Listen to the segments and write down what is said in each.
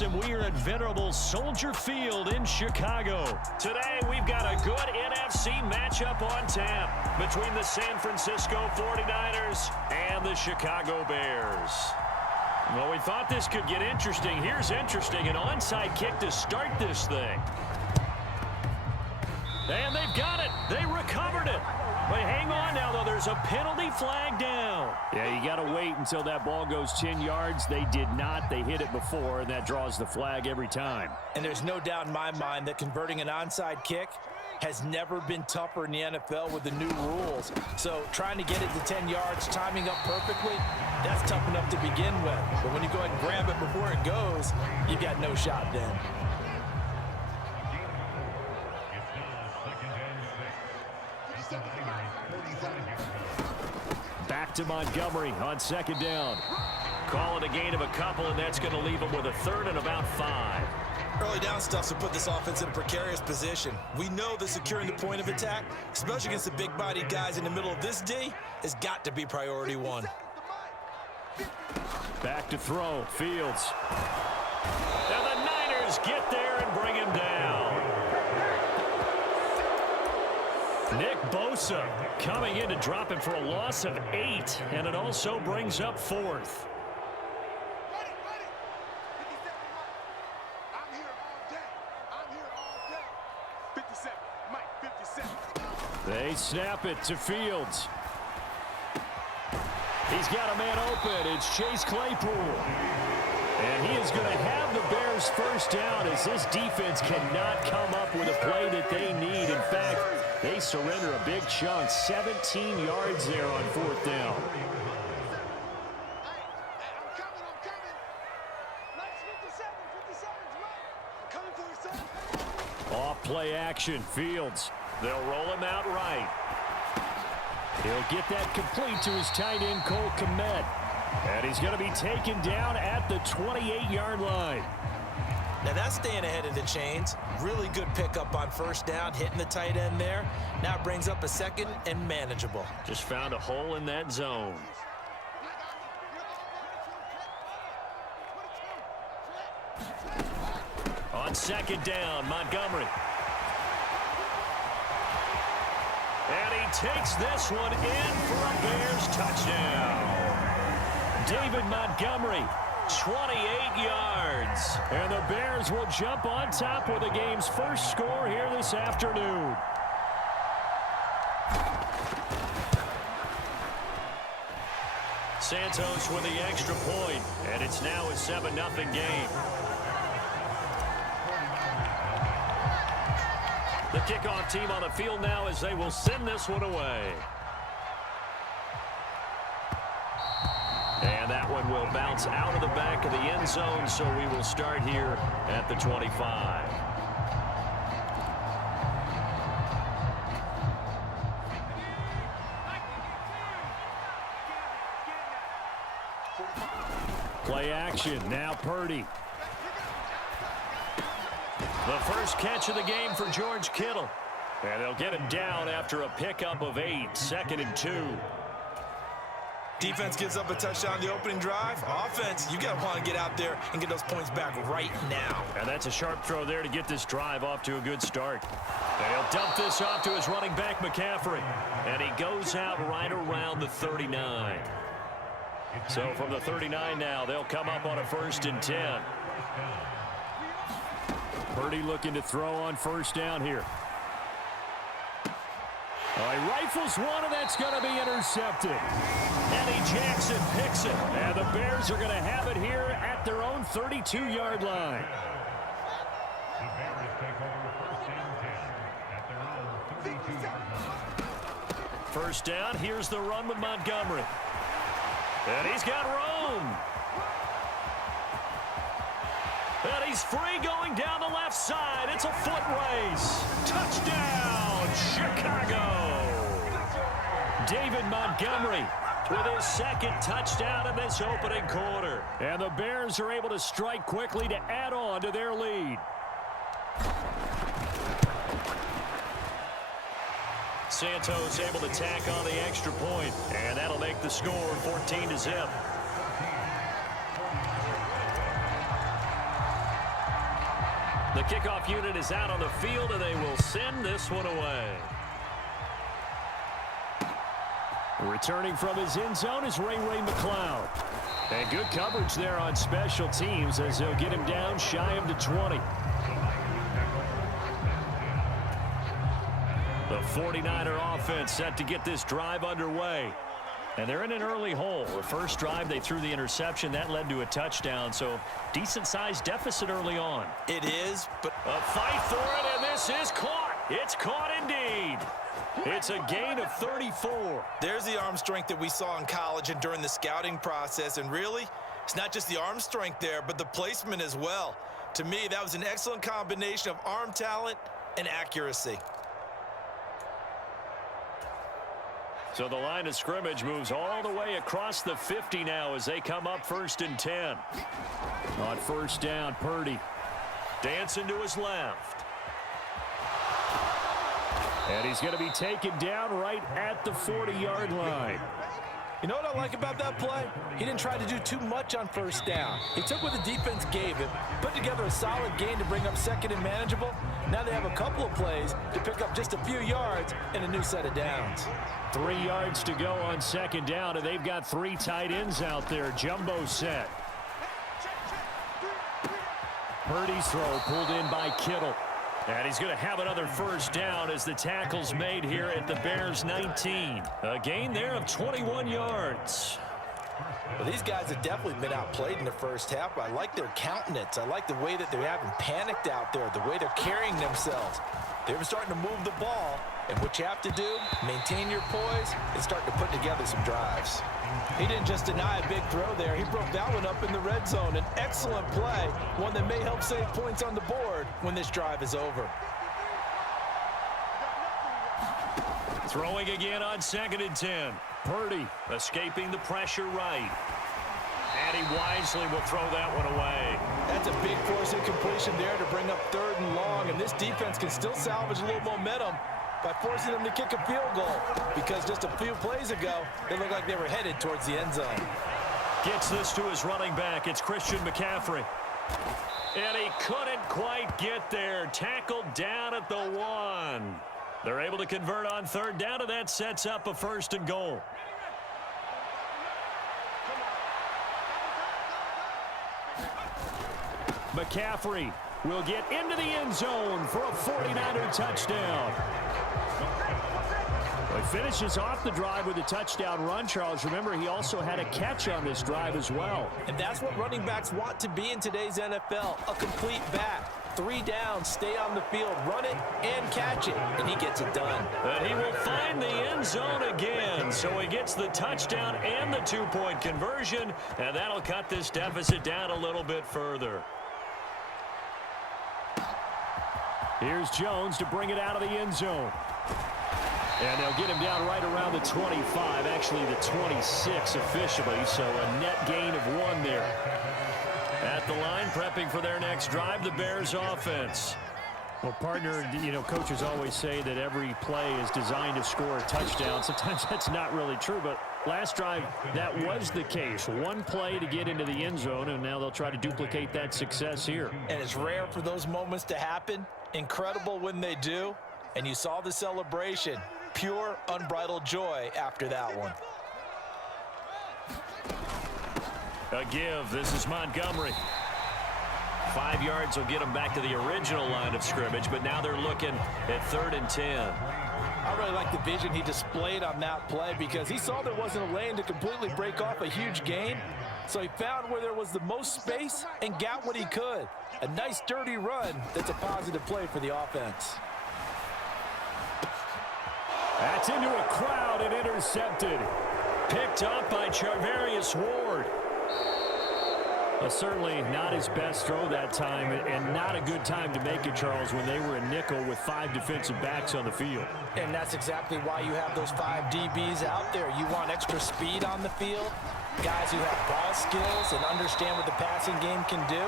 Davis, and we are at venerable Soldier Field in Chicago. Today, we've got a good NFC matchup on tap between the San Francisco 49ers and the Chicago Bears. Well, we thought this could get interesting. Here's interesting, an onside kick to start this thing. And they've got it. They recovered it. Wait, hang on now, though. There's a penalty flag down. Yeah, you got to wait until that ball goes 10 yards. They did not. They hit it before, and that draws the flag every time. And there's no doubt in my mind that converting an onside kick has never been tougher in the NFL with the new rules. So trying to get it to 10 yards, timing up perfectly, that's tough enough to begin with. But when you go ahead and grab it before it goes, you've got no shot then. Back to Montgomery on second down. Call it a gain of a couple, and that's going to leave them with a third and about 5. Early down stuff to put this offense in a precarious position. We know that securing the point of attack, especially against the big-bodied guys in the middle of this D, has got to be priority one. Back to throw. Fields. Now the Niners get there and bring him down. Nick Bosa coming in to drop him for a loss of 8, and it also brings up 4th. They snap it to Fields. He's got a man open. It's Chase Claypool. And he is going to have the Bears first down as this defense cannot come up with a play that they need. In fact, they surrender a big chunk, 17 yards there on 4th down. Off play action, Fields. They'll roll him out right. He'll get that complete to his tight end, Cole Kmet. And he's going to be taken down at the 28-yard line. Now that's staying ahead of the chains. Really good pickup on first down, hitting the tight end there. Now it brings up a second and manageable. Just found a hole in that zone. On second down, Montgomery. And he takes this one in for a Bears touchdown. David Montgomery, 28 yards. And the Bears will jump on top with the game's first score here this afternoon. Santos with the extra point, and it's now a 7-0 game. The kickoff team on the field now as they will send this one away. And that one will bounce out of the back of the end zone, so we will start here at the 25. Play action, now Purdy. The first catch of the game for George Kittle. And they'll get him down after a pickup of 8, 2nd and 2. Defense gives up a touchdown the opening drive. Offense, you got to want to get out there and get those points back right now. And that's a sharp throw there to get this drive off to a good start. And he'll dump this off to his running back, McCaffrey. And he goes out right around the 39. So from the 39 now, they'll come up on a 1st and 10. Purdy looking to throw on first down here. Oh, he rifles one, and that's going to be intercepted. Eddie Jackson picks it. And the Bears are going to have it here at their own 32-yard line. The Bears take over 1st and 10 at their own 32-yard line. First down, here's the run with Montgomery. And he's got room. And he's free going down the left side. It's a foot race. Touchdown, Chicago. David Montgomery with his 2nd touchdown in this opening quarter. And the Bears are able to strike quickly to add on to their lead. Santos able to tack on the extra point, and that'll make the score 14-0. The kickoff unit is out on the field, and they will send this one away. Returning from his end zone is Ray McCloud. And good coverage there on special teams as they'll get him down shy of the 20. The 49er offense set to get this drive underway. And they're in an early hole. The first drive, they threw the interception. That led to a touchdown, so decent-sized deficit early on. It is, but A fight for it, and this is caught. It's caught indeed. It's a gain of 34. there's the arm strength that we saw in college and during the scouting process. And really, it's not just the arm strength there, but the placement as well. To me, that was an excellent combination of arm talent and accuracy. So the line of scrimmage moves all the way across the 50 now as they come up 1st and 10. On first down, Purdy. Dancing to his left. And he's going to be taken down right at the 40-yard line. You know what I like about that play? He didn't try to do too much on first down. He took what the defense gave him, put together a solid gain to bring up 2nd and manageable. Now they have a couple of plays to pick up just a few yards and a new set of downs. 3 yards to go on 2nd down, and they've got 3 tight ends out there. Jumbo set. Purdy's throw pulled in by Kittle. And he's going to have another first down as the tackle's made here at the Bears' 19. A gain there of 21 yards. Well, these guys have definitely been outplayed in the first half. I like their countenance. I like the way that they haven't panicked out there, the way they're carrying themselves. They're starting to move the ball, and what you have to do, maintain your poise and start to put together some drives. He didn't just deny a big throw there. He broke that one up in the red zone. An excellent play, one that may help save points on the board when this drive is over. Throwing again on 2nd and 10. Purdy escaping the pressure right. And he wisely will throw that one away. That's a big force incompletion there to bring up 3rd and long, and this defense can still salvage a little momentum by forcing them to kick a field goal, because just a few plays ago, they looked like they were headed towards the end zone. Gets this to his running back. It's Christian McCaffrey. And he couldn't quite get there. Tackled down at the 1. They're able to convert on 3rd down, and that sets up a 1st and goal. McCaffrey will get into the end zone for a 49er touchdown. Well, he finishes off the drive with a touchdown run, Charles. Remember, he also had a catch on this drive as well. And that's what running backs want to be in today's NFL, a complete back. 3 downs, stay on the field, run it, and catch it, and he gets it done. And he will find the end zone again, so he gets the touchdown and the 2-point conversion, and that'll cut this deficit down a little bit further. Here's Jones to bring it out of the end zone. And they'll get him down right around the 25, actually the 26 officially, so a net gain of 1 there. At the line, prepping for their next drive, the Bears offense. Well, partner, you know, coaches always say that every play is designed to score a touchdown. Sometimes that's not really true, but last drive, that was the case. 1 play to get into the end zone, and now they'll try to duplicate that success here. And it's rare for those moments to happen. Incredible when they do. And you saw the celebration. Pure, unbridled joy after that one. A give. This is Montgomery. 5 yards will get them back to the original line of scrimmage, but now they're looking at 3rd and 10. I really like the vision he displayed on that play because he saw there wasn't a lane to completely break off a huge gain. So he found where there was the most space and got what he could. A nice, dirty run that's a positive play for the offense. That's into a crowd and intercepted. Picked up by Charvarius Ward. Certainly not his best throw that time, and not a good time to make it, Charles, when they were a nickel with 5 defensive backs on the field. And that's exactly why you have those 5 DBs out there. You want extra speed on the field, guys who have ball skills and understand what the passing game can do,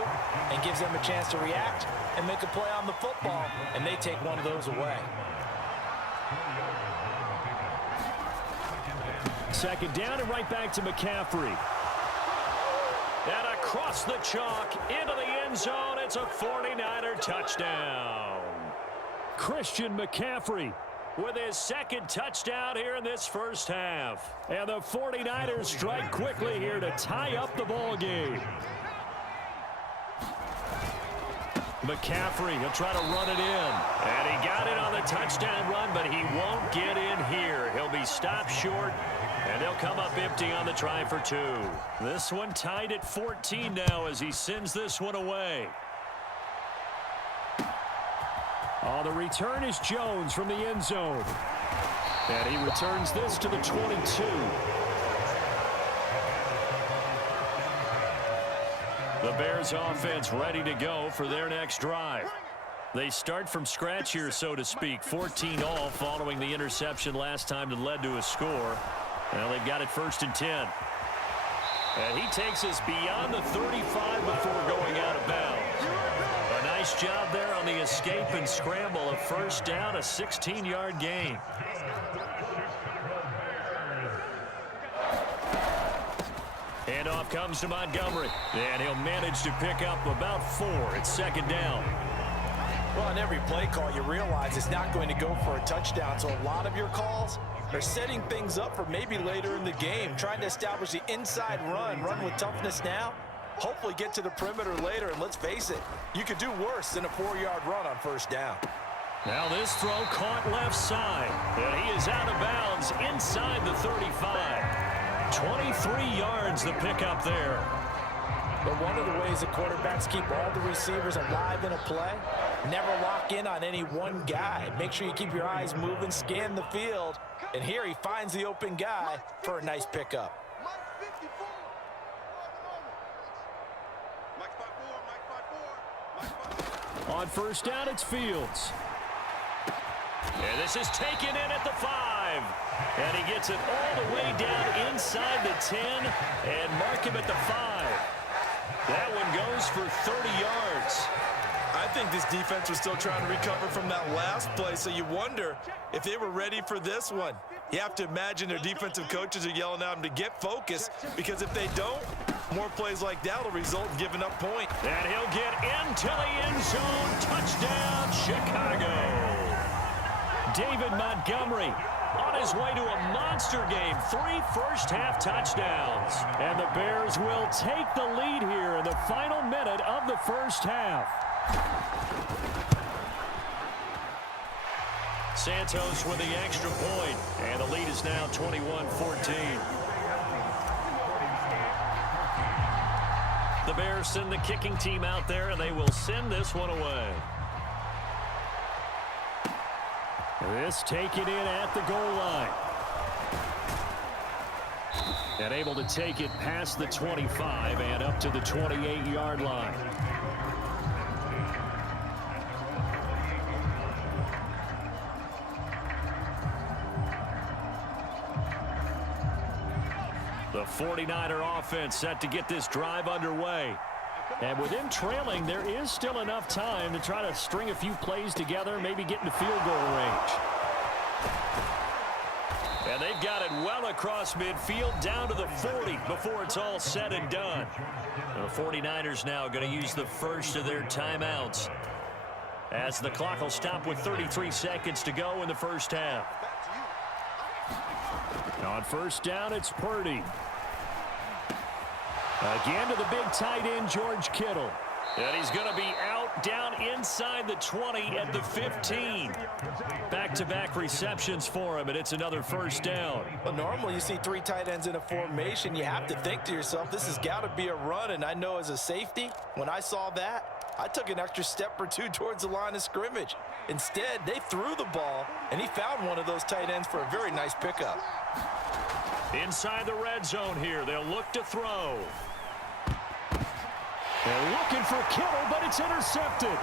and gives them a chance to react and make a play on the football, and they take one of those away. 2nd down and right back to McCaffrey. And across the chalk into the end zone, it's It's a 49er touchdown. Christian McCaffrey With his second touchdown here in this first half. and the 49ers strike quickly here to tie up the ball game. McCaffrey, he'll try to run it in. And he got it on the touchdown run, but he won't get in here. He'll be stopped short, and they'll come up empty on the try for 2. This one tied at 14 now as he sends this one away. Oh, the return is Jones from the end zone. And he returns this to the 22. The Bears offense ready to go for their next drive. They start from scratch here, so to speak. 14 all following the interception last time that led to a score. Well, they've got it 1st and 10. And he takes us beyond the 35 before going out of bounds. A nice job there on the escape and scramble. A first down, a 16-yard gain. Handoff comes to Montgomery. And he'll manage to pick up about 4. It's 2nd down. Well, on every play call, you realize it's not going to go for a touchdown. So a lot of your calls are setting things up for maybe later in the game, trying to establish the inside run with toughness now. Hopefully get to the perimeter later, and let's face it, you could do worse than a 4-yard run on 1st down. Now this throw caught left side, and he is out of bounds inside the 35. 23 yards the pickup there. But one of the ways that quarterbacks keep all the receivers alive in a play, never lock in on any one guy. Make sure you keep your eyes moving, scan the field, and here he finds the open guy for a nice pickup. On 1st down, it's Fields. And this is taken in at the 5. And he gets it all the way down inside the 10 and mark him at the 5. That one goes for 30 yards. I think this defense was still trying to recover from that last play, so you wonder if they were ready for this one. You have to imagine their defensive coaches are yelling at them to get focused, because if they don't, more plays like that will result in giving up point. And he'll get into the end zone. Touchdown, Chicago. David Montgomery on his way to a monster game. 3 first-half touchdowns. And the Bears will take the lead here in the final minute of the first half. Santos with the extra point, and the lead is now 21-14. The Bears send the kicking team out there, and they will send this one away. This taken in at the goal line. And able to take it past the 25 and up to the 28-yard line. The 49er offense set to get this drive underway. And with them trailing, there is still enough time to try to string a few plays together, maybe get into field goal range. And they've got it well across midfield down to the 40 before it's all said and done. The 49ers now going to use the first of their timeouts, as the clock will stop with 33 seconds to go in the first half. On 1st down, it's Purdy. Again to the big tight end, George Kittle. And he's going to be out down inside the 20 at the 15. Back-to-back receptions for him, and it's another 1st down. Well, normally you see 3 tight ends in a formation. You have to think to yourself, this has got to be a run. And I know as a safety, when I saw that, I took an extra step or 2 towards the line of scrimmage. Instead, they threw the ball, and he found one of those tight ends for a very nice pickup. Inside the red zone here, they'll look to throw. They're looking for Kittle, but it's intercepted.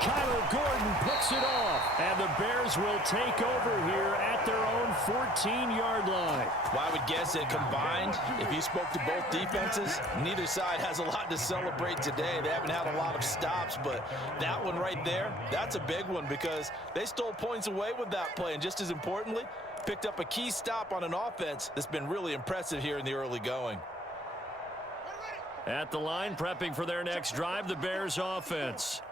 Kyler Gordon picks it off, and the Bears will take over here at their own 14-yard line. Well, I would guess that combined, if you spoke to both defenses, neither side has a lot to celebrate today. They haven't had a lot of stops, but that one right there, that's a big one, because they stole points away with that play, and just as importantly, picked up a key stop on an offense that's been really impressive here in the early going. At the line, prepping for their next drive, the Bears offense.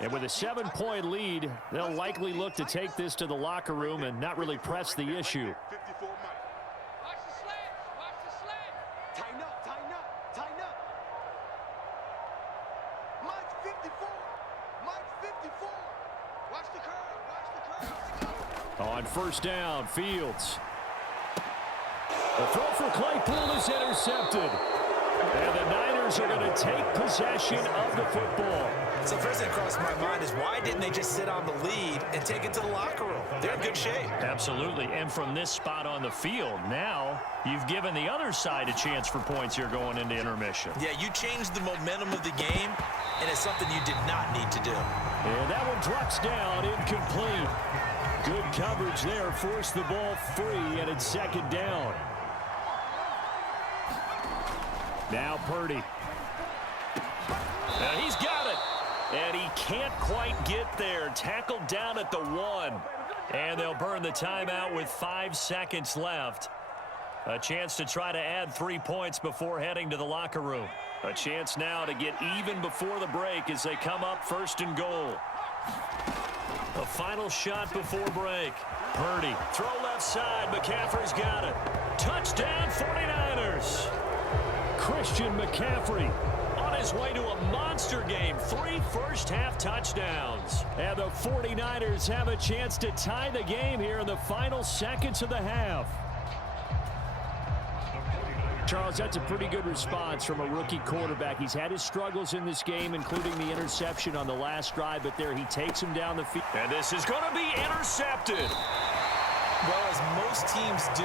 And with a 7-point lead, they'll likely look to take this to the locker room and not really press the issue. Watch the slant. Watch the slant. Tighten up, tighten up, tighten up. Mike 54. Mike 54. Watch the curve. Watch the curve. On first down, Fields. The throw for Claypool is intercepted. And the Niners are going to take possession of the football. So first thing that crossed my mind is why didn't they just sit on the lead and take it to the locker room? They're in good shape. Absolutely. And from this spot on the field, now you've given the other side a chance for points here going into intermission. Yeah, you changed the momentum of the game, and it's something you did not need to do. And that one drops down, incomplete. Good coverage there, forced the ball free, and it's second down. Now Purdy. And he's got it. And he can't quite get there. Tackled down at the 1. And they'll burn the timeout with 5 seconds left. A chance to try to add 3 points before heading to the locker room. A chance now to get even before the break as they come up first and goal. A final shot before break. Purdy, throw left side. McCaffrey's got it. Touchdown 49ers. Christian McCaffrey On his way to a monster game. 3 first-half touchdowns. and the 49ers have a chance to tie the game here in the final seconds of the half. Charles, that's a pretty good response from a rookie quarterback. He's had his struggles in this game, including the interception on the last drive, but there he takes him down the field. And this is going to be intercepted. Well, as most teams do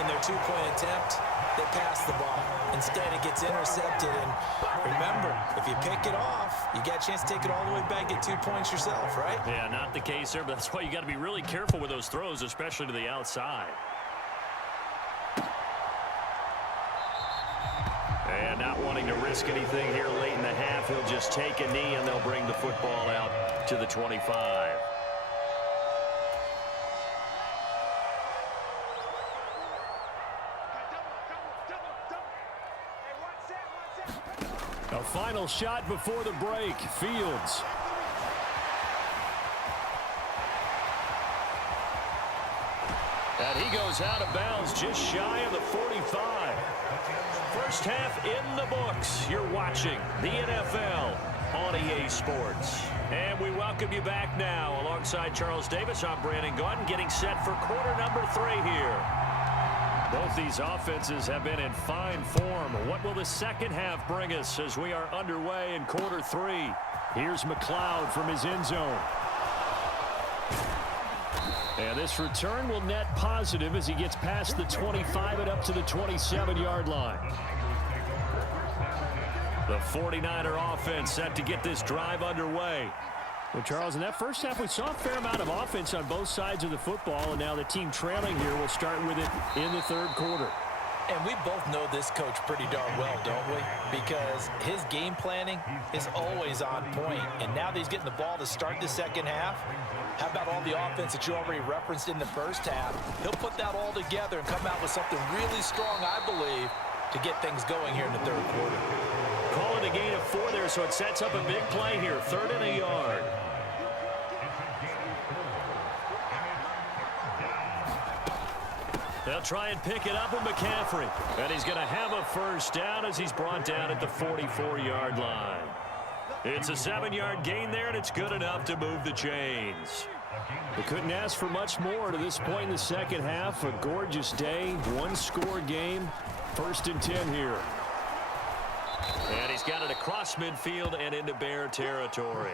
in their two-point attempt, they pass the ball. Instead, it gets intercepted. And remember, if you pick it off, you get a chance to take it all the way back, get 2 points yourself, right? Yeah, not the case there, but that's why you got to be really careful with those throws, especially to the outside. And not wanting to risk anything here late in the half, he'll just take a knee, and they'll bring the football out to the 25. A final shot before the break. Fields. And he goes out of bounds just shy of the 45. First half in the books. You're watching the NFL on EA Sports. And we welcome you back now. Alongside Charles Davis, I'm Brandon Gunn, getting set for quarter number 3 here. Both these offenses have been in fine form. What will the second half bring us as we are underway in quarter 3? Here's McLeod from his end zone. And this return will net positive as he gets past the 25 and up to the 27-yard line. The 49er offense set to get this drive underway. Well, Charles, in that first half, we saw a fair amount of offense on both sides of the football, and now the team trailing here will start with it in the third quarter. And we both know this coach pretty darn well, don't we? Because his game planning is always on point. And now that he's getting the ball to start the second half, how about all the offense that you already referenced in the first half? He'll put that all together and come out with something really strong, I believe, to get things going here in the third quarter. Calling a gain of 4 there, so it sets up a big play here. 3rd and a yard. They'll try and pick it up with McCaffrey. And he's going to have a first down as he's brought down at the 44-yard line. It's a 7-yard gain there, and it's good enough to move the chains. They couldn't ask for much more to this point in the second half. A gorgeous day, one-score game. 1st and 10 here. And he's got it across midfield and into Bear territory.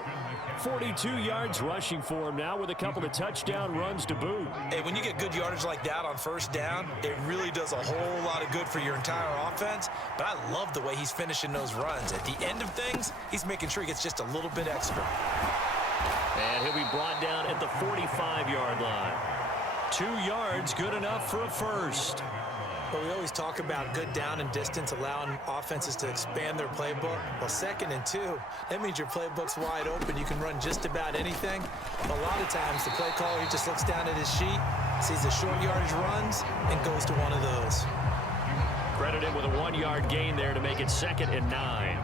42 yards rushing for him now with a couple of touchdown runs to boot. Hey, when you get good yardage like that on first down, it really does a whole lot of good for your entire offense. But I love the way he's finishing those runs. At the end of things, he's making sure he gets just a little bit extra. And he'll be brought down at the 45-yard line. 2 yards, good enough for a first. But we always talk about good down and distance, allowing offenses to expand their playbook. Well, 2nd and 2, that means your playbook's wide open. You can run just about anything. A lot of times, the play caller, he just looks down at his sheet, sees the short yardage runs, and goes to one of those. Credit him with a 1-yard gain there to make it 2nd and 9.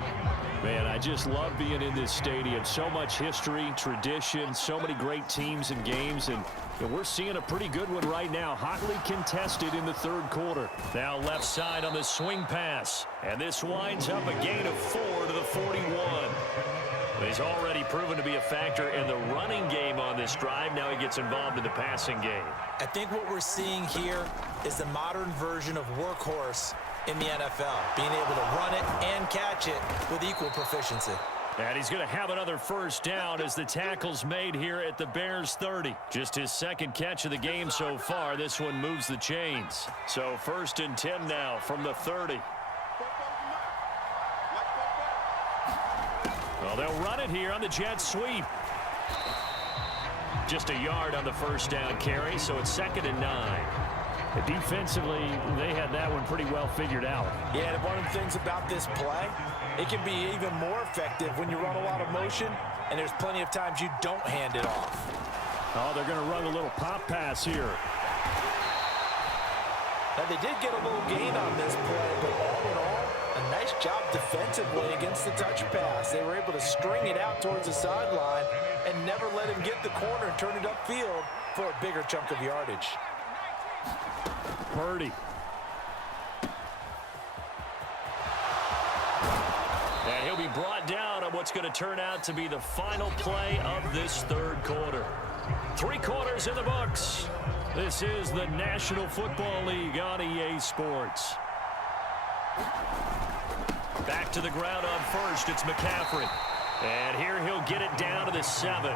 Man, I just love being in this stadium. So much history, tradition, so many great teams and games, and we're seeing a pretty good one right now. Hotly contested in the 3rd quarter. Now left side on the swing pass, and this winds up a gain of 4 to the 41. He's already proven to be a factor in the running game on this drive. Now he gets involved in the passing game. I think what we're seeing here is the modern version of workhorse in the NFL, being able to run it and catch it with equal proficiency. And he's going to have another first down as the tackle's made here at the Bears 30. Just his 2nd catch of the game so far. This one moves the chains. So 1st and 10 now from the 30. Well, they'll run it here on the jet sweep. Just a yard on the first down carry, so it's 2nd and 9. Defensively, they had that one pretty well figured out. Yeah, and one of the things about this play, it can be even more effective when you run a lot of motion, and there's plenty of times you don't hand it off. Oh, they're going to run a little pop pass here. Now, they did get a little gain on this play, but all in all, a nice job defensively against the touch pass. They were able to string it out towards the sideline and never let him get the corner and turn it upfield for a bigger chunk of yardage. Purdy. And he'll be brought down on what's going to turn out to be the final play of this 3rd quarter. 3 quarters in the books. This is the National Football League on EA Sports. Back to the ground on first. It's McCaffrey. And here he'll get it down to the 7.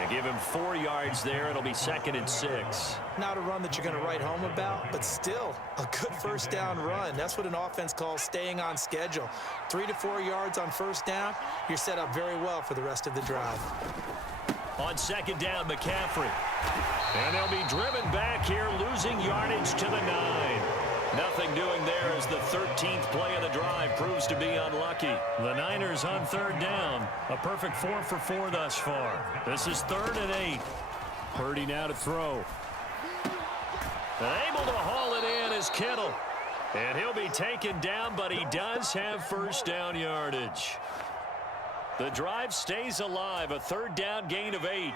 And give him 4 yards there. It'll be 2nd and 6. Not a run that you're going to write home about, but still a good first down run. That's what an offense calls staying on schedule. 3 to 4 yards on first down, you're set up very well for the rest of the drive. On 2nd down, McCaffrey. And they'll be driven back here, losing yardage to the 9. Nothing doing there as the 13th play of the drive proves to be unlucky. The Niners on 3rd down. A perfect 4 for 4 thus far. This is 3rd and 8. Purdy now to throw. Able to haul it in is Kittle. And he'll be taken down, but he does have first down yardage. The drive stays alive. A 3rd down gain of 8.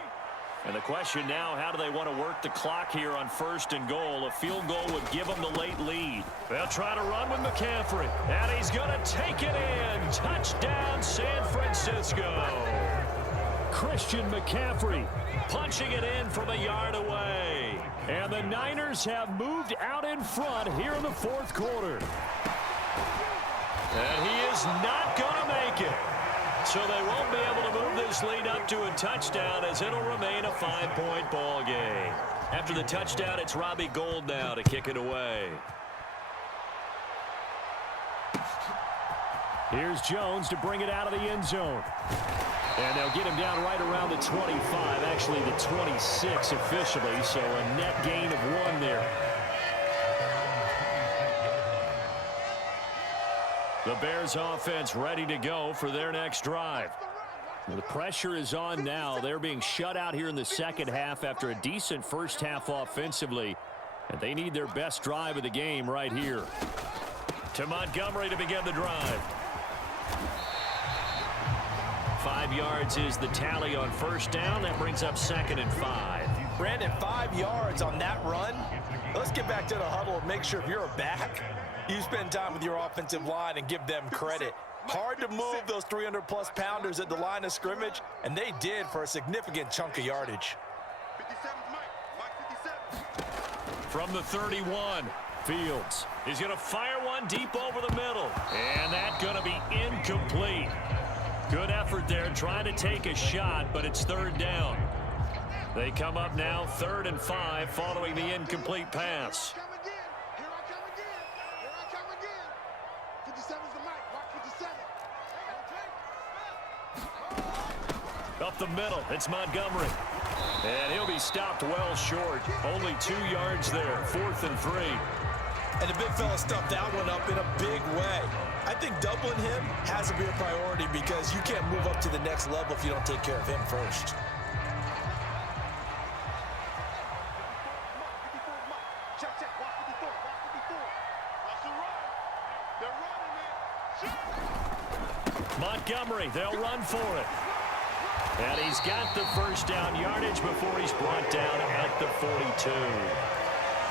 And the question now, how do they want to work the clock here on 1st and goal? A field goal would give them the late lead. They'll try to run with McCaffrey. And he's going to take it in. Touchdown, San Francisco. Christian McCaffrey punching it in from a yard away. And the Niners have moved out in front here in the 4th quarter. And he is not going to make it. So they won't be able to move this lead up to a touchdown as it'll remain a 5-point ball game. After the touchdown, it's Robbie Gould now to kick it away. Here's Jones to bring it out of the end zone. And they'll get him down right around the 25, actually the 26 officially, so a net gain of 1 there. The Bears offense ready to go for their next drive. The pressure is on now. They're being shut out here in the 2nd half after a decent first half offensively. And they need their best drive of the game right here. To Montgomery to begin the drive. 5 yards is the tally on first down. That brings up 2nd and 5. Brandon, 5 yards on that run. Let's get back to the huddle and make sure if you're a back, you spend time with your offensive line and give them credit. Hard to move those 300-plus pounders at the line of scrimmage, and they did for a significant chunk of yardage. From the 31, Fields. He's going to fire one deep over the middle, and that's going to be incomplete. Good effort there trying to take a shot, but it's 3rd down. They come up now 3rd and 5 following the incomplete pass. Up the middle, it's Montgomery. And he'll be stopped well short. Only 2 yards there, 4th and 3. And the big fella stuffed that one up in a big way. I think doubling him has to be a priority because you can't move up to the next level if you don't take care of him first. Montgomery, they'll run for it. And he's got the first down yardage before he's brought down at the 42.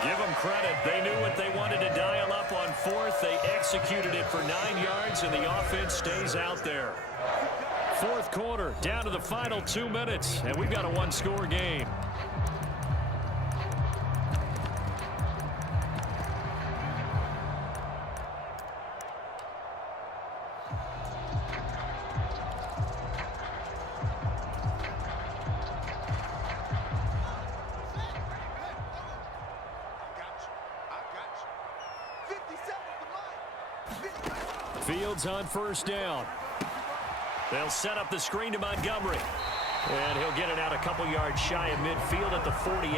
Give them credit. They knew what they wanted to dial up on fourth. They executed it for 9 yards, and the offense stays out there. Fourth quarter, down to the final 2 minutes, and we've got a one-score game. Fields on first down. They'll set up the screen to Montgomery. And he'll get it out a couple yards shy of midfield at the 48.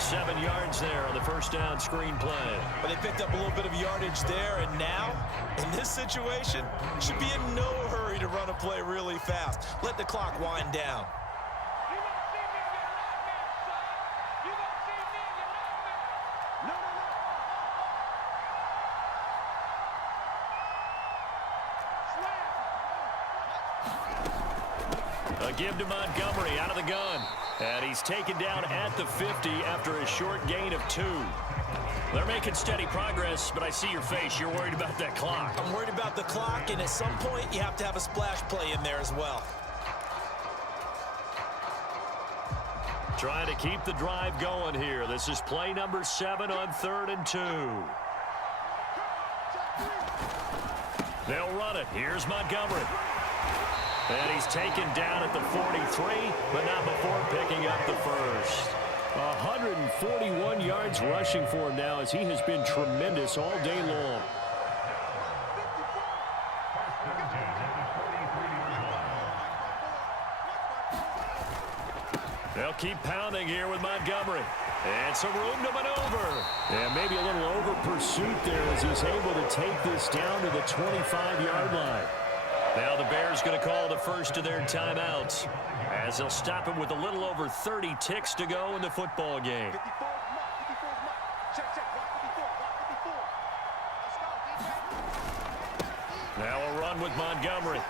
7 yards there on the first down screen play. But they picked up a little bit of yardage there, and now, in this situation, should be in no hurry to run a play really fast. Let the clock wind down. A give to Montgomery out of the gun. And he's taken down at the 50 after a short gain of 2. They're making steady progress, but I see your face. You're worried about that clock. I'm worried about the clock, and at some point, you have to have a splash play in there as well. Trying to keep the drive going here. This is play number 7 on 3rd and 2. They'll run it. Here's Montgomery. And he's taken down at the 43, but not before picking up the first. 141 yards rushing for him now, as he has been tremendous all day long. They'll keep pounding here with Montgomery. And some room to maneuver. And maybe a little over pursuit there as he's able to take this down to the 25-yard line. Now the Bears going to call the first of their timeouts as they'll stop him with a little over 30 ticks to go in the football game. Now a run with Montgomery.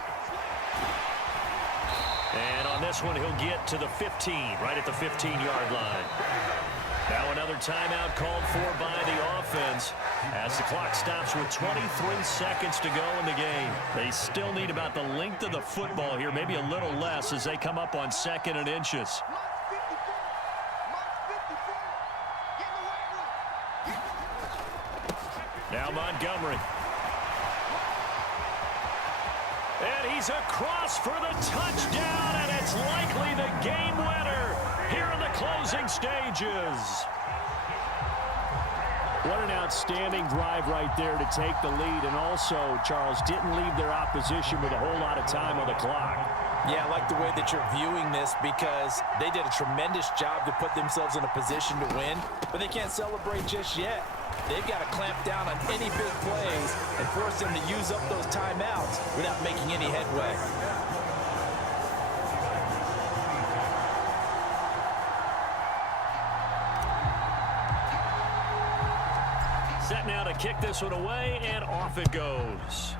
And on this one, he'll get to the 15, right at the 15-yard line. Now another timeout called for by the offense as the clock stops with 23 seconds to go in the game. They still need about the length of the football here, maybe a little less as they come up on 2nd and inches. Now Montgomery. And he's across for the touchdown, and it's likely the game winner here in the closing stages. What an outstanding drive right there to take the lead, and also, Charles, didn't leave their opposition with a whole lot of time on the clock. Yeah, I like the way that you're viewing this because they did a tremendous job to put themselves in a position to win, but they can't celebrate just yet. They've got to clamp down on any big plays and force them to use up those timeouts without making any headway. Set now to kick this one away, and off it goes.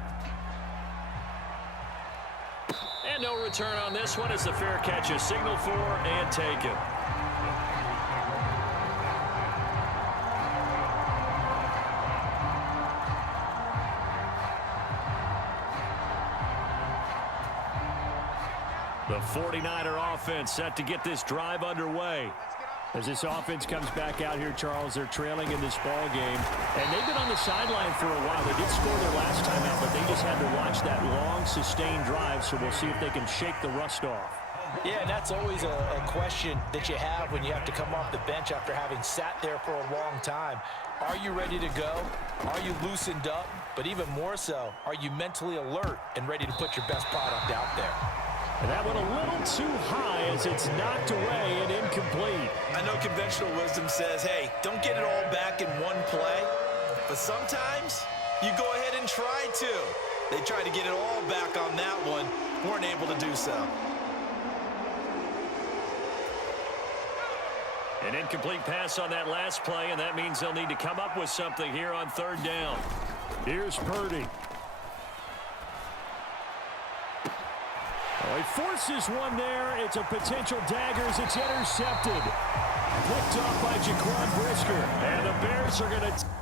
And no return on this one as the fair catch is signaled for and taken. The 49er offense set to get this drive underway. As this offense comes back out here, Charles, they're trailing in this ball game. And they've been on the sideline for a while. They did score their last time out, but they just had to watch that long, sustained drive, so we'll see if they can shake the rust off. Yeah, and that's always a question that you have when you have to come off the bench after having sat there for a long time. Are you ready to go? Are you loosened up? But even more so, are you mentally alert and ready to put your best product out there? And that went a little too high as it's knocked away and incomplete. I know conventional wisdom says, hey, don't get it all back in one play. But sometimes you go ahead and try to. They tried to get it all back on that one. Weren't able to do so. An incomplete pass on that last play, and that means they'll need to come up with something here on 3rd down. Here's Purdy. He forces one there. It's a potential dagger as it's intercepted. Picked off by Jaquan Brisker. And the Bears are going to...